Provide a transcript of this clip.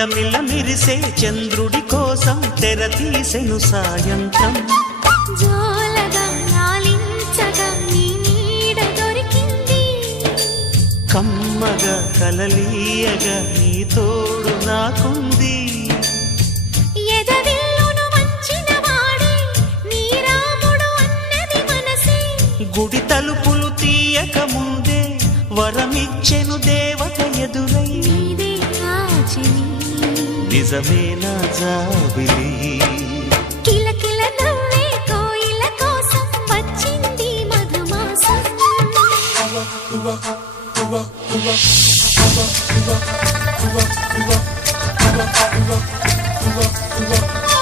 మిలమిల మిరిసే చంద్రుడి కోసం తెర తీసెను సాయంత్రం. జోలగా లాలించగా నీ నీడ దొరికింది, కమ్మగా కలలీయగా నీ తోడు నాకుంది. ఎదవిల్లును వంచిన వాడే నీ రాముడు అన్నది మనసే, గుడి తలుపులు తీయక ముందే వరమిచ్చెను దేవత ఎదురై. నీదే ఆచిని నిజమేనా జాబిలి, కిలకిల నవ్వే కోయిల కోసం వచ్చింది మధుమాసం.